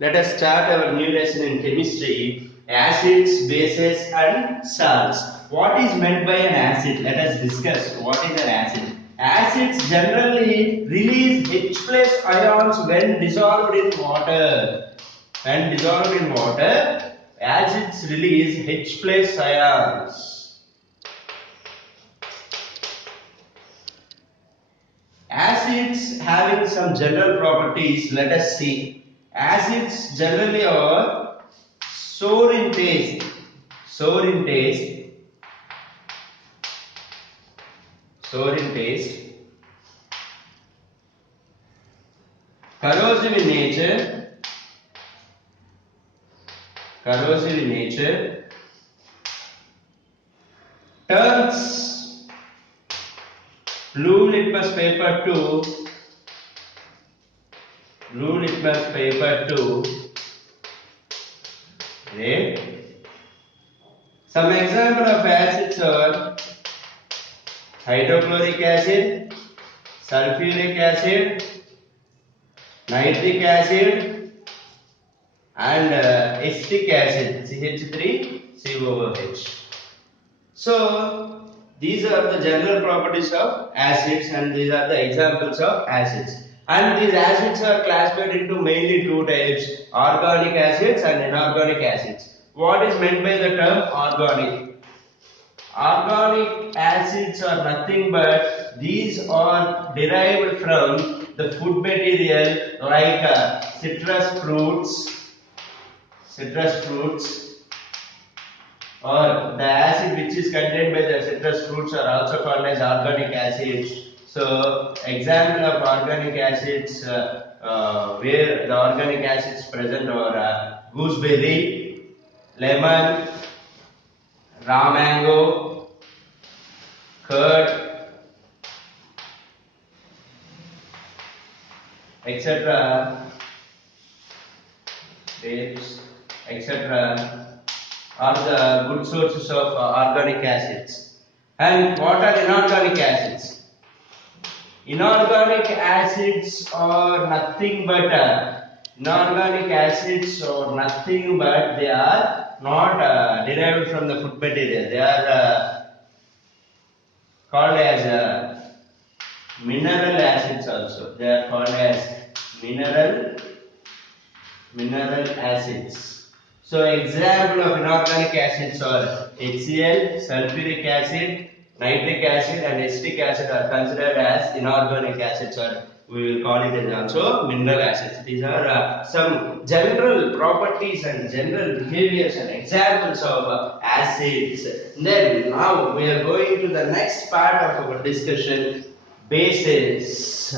Let us start our new lesson in chemistry, acids, bases and salts. What is meant by an acid? Let us discuss what is an acid. Acids generally release H plus ions when dissolved in water. When dissolved in water, acids release H plus ions. Acids having some general properties, let us see. Acids generally are sour in taste, sour in taste, sour in taste, corrosive in nature, corrosive in nature, turns blue litmus paper to red. Some example of acids are hydrochloric acid, sulfuric acid, nitric acid and acetic acid CH3COOH. So these are the general properties of acids and these are the examples of acids. And these acids are classified into mainly two types, organic acids and inorganic acids. What is meant by the term organic? Organic acids are nothing but these are derived from the food material like citrus fruits or the acid which is contained by the citrus fruits are also called as organic acids. So example of organic acids where the organic acids present are gooseberry, lemon, raw mango, curd, etc. grapes, etc. are the good sources of organic acids. And what are inorganic acids? Inorganic acids are nothing but they are not derived from the food material. They are called as mineral acids also. They are called as mineral acids. So example of inorganic acids are HCl, sulfuric acid, nitric acid and acetic acid are considered as inorganic acids, or we will call it as also mineral acids. These are some general properties and general behaviors and examples of acids. Then now we are going to the next part of our discussion, bases.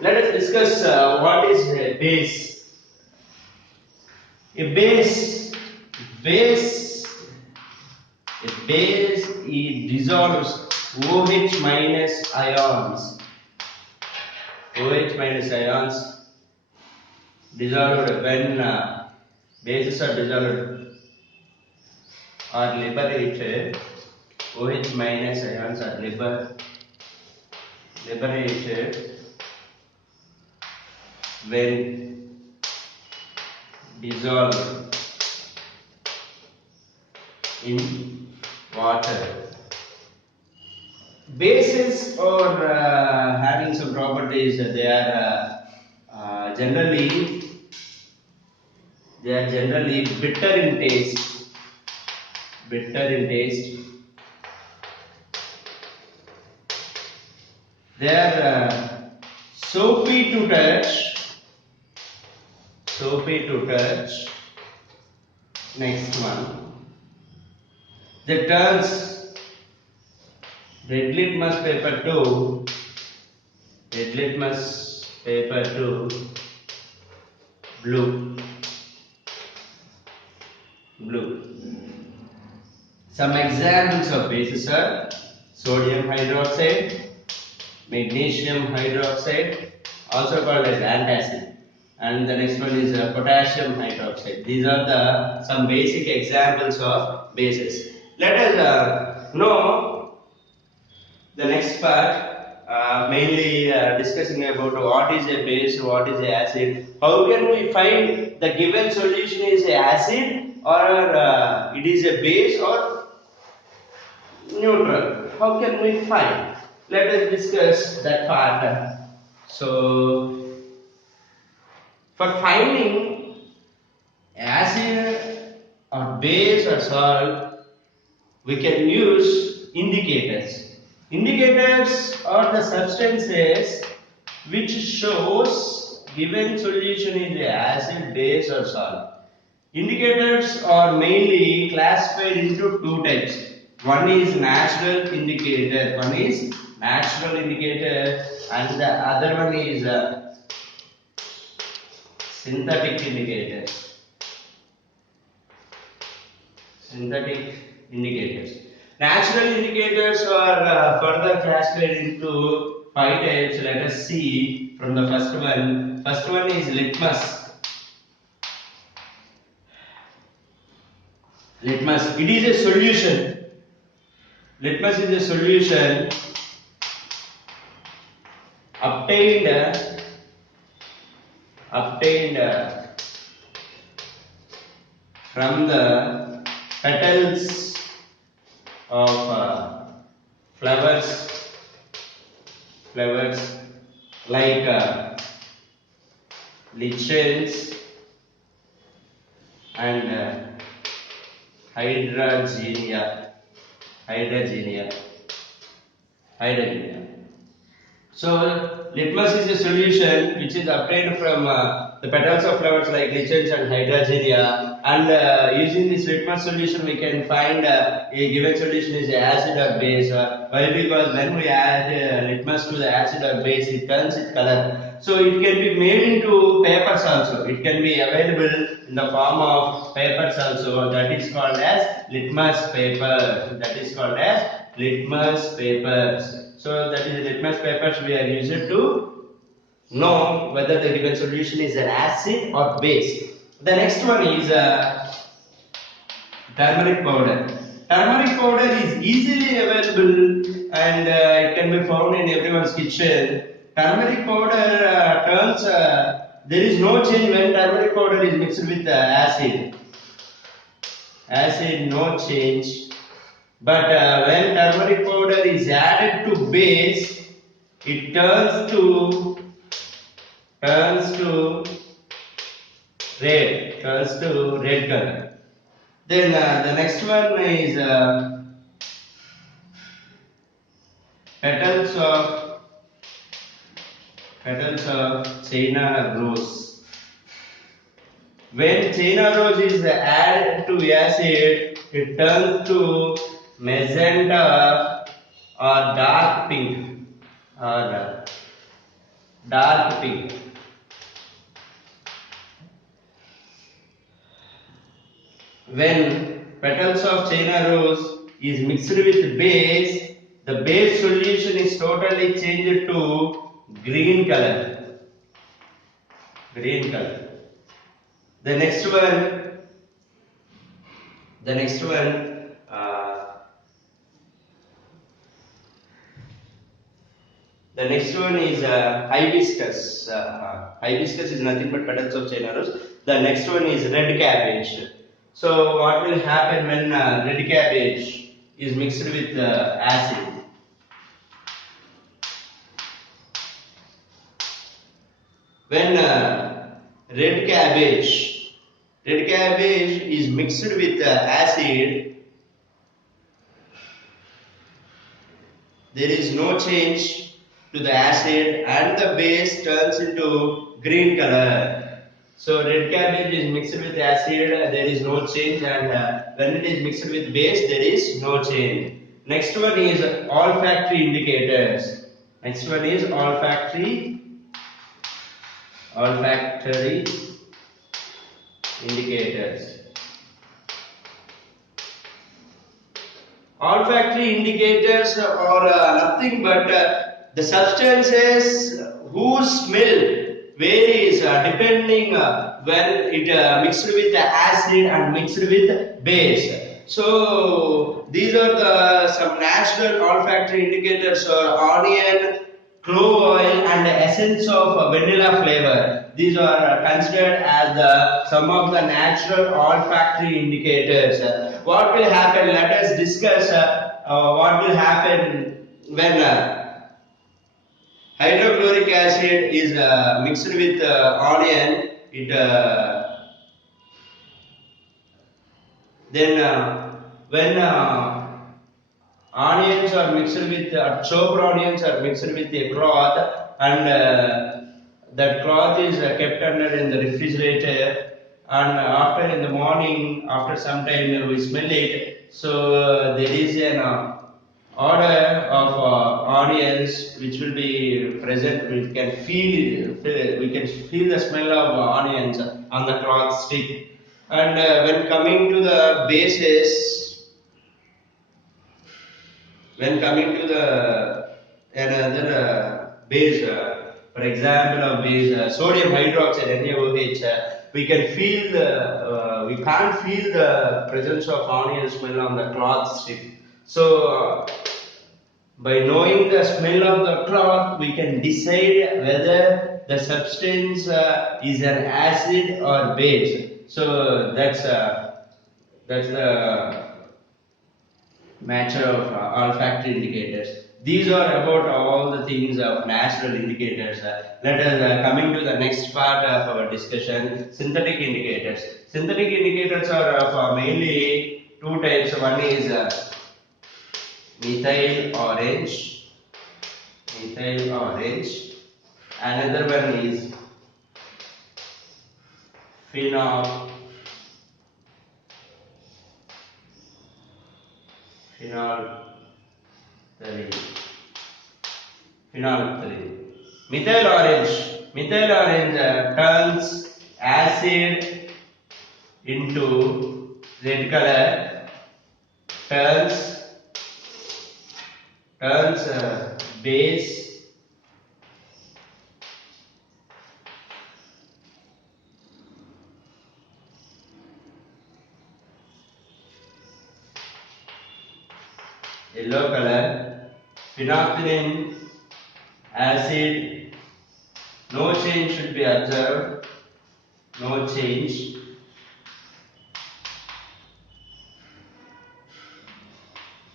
Let us discuss what is a base. A base it dissolves OH minus ions. OH minus ions dissolved when bases are dissolved or liberated. OH minus ions are liberated when dissolved in water. Bases are having some properties. They are generally bitter in taste. They are soapy to touch. Next one. That turns red litmus paper to blue. Some examples of bases are sodium hydroxide, magnesium hydroxide, also called as antacid. And the next one is potassium hydroxide. These are the some basic examples of bases. Let us know the next part, mainly discussing about what is a base, what is a acid. How can we find the given solution is a acid or it is a base or neutral? How can we find? Let us discuss that part. So, for finding acid or base or salt, we can use indicators. Indicators are the substances which shows given solution is a acid, base or salt. Indicators are mainly classified into two types. One is natural indicator. One is natural indicator, and the other one is synthetic indicator. Synthetic indicators. Natural indicators are further classified into five types. Let us see from the first one. First one is litmus. Litmus. It is a solution. Litmus is a solution obtained from the petals of flowers like lichens and hydrangea. So litmus is a solution which is obtained from the petals of flowers like lichens and hydrangea, and using this litmus solution we can find a given solution is acid or base. Why? Because when we add litmus to the acid or base, it turns its color. So it can be made into papers also. It can be available in the form of papers also. That is called as litmus paper. That is called as litmus papers. So that is litmus papers we are using to know whether the given solution is an acid or base. The next one is turmeric powder. Turmeric powder is easily available and it can be found in everyone's kitchen. Turmeric powder turns, there is no change when turmeric powder is mixed with acid. Acid, no change. But when turmeric powder is added to base, it turns to red color. Then the next one is petals of China rose. When China rose is added to acid, it turns to magenta or dark pink. When petals of China rose is mixed with base, the base solution is totally changed to green color. The next one is hibiscus. Hibiscus is nothing but petals of China rose. The next one is red cabbage. So what will happen when red cabbage is mixed with acid? When red cabbage is mixed with acid, there is no change to the acid and the base turns into green color. So red cabbage is mixed with acid, there is no change, and when it is mixed with base, there is no change. Next one is olfactory indicators. Olfactory indicators. Olfactory indicators are nothing but the substances whose smell varies depending when it mixed with the acid and mixed with base. So these are some natural olfactory indicators: onion, clove oil, and the essence of vanilla flavor. These are considered as some of the natural olfactory indicators. What will happen? Let us discuss what will happen when hydrochloric acid is mixed with onion. It then when onions are mixed with chopped onions are mixed with a cloth, and that cloth is kept under in the refrigerator, and after in the morning, after some time we smell it, so there is an order of onions which will be present. We can feel the smell of onions on the cloth stick. And when coming to the bases, when coming to the another base, for example of base sodium hydroxide NaOH, we can feel we can't feel the presence of onion smell on the cloth stick. So by knowing the smell of the cloth, we can decide whether the substance is an acid or base. So that's the matter of olfactory indicators. These are about all the things of natural indicators. Let us coming to the next part of our discussion: synthetic indicators. Synthetic indicators are of mainly two types. One is methyl orange, methyl orange. Another one is phenol, phenolphthalein, phenolphthalein. Methyl orange turns acid into red color, turns base yellow color. Phenolphthalein acid, no change should be observed, no change.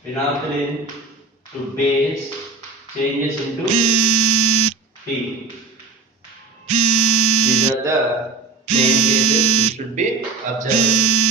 Phenolphthalein to base changes into P. These are the main cases which should be observed.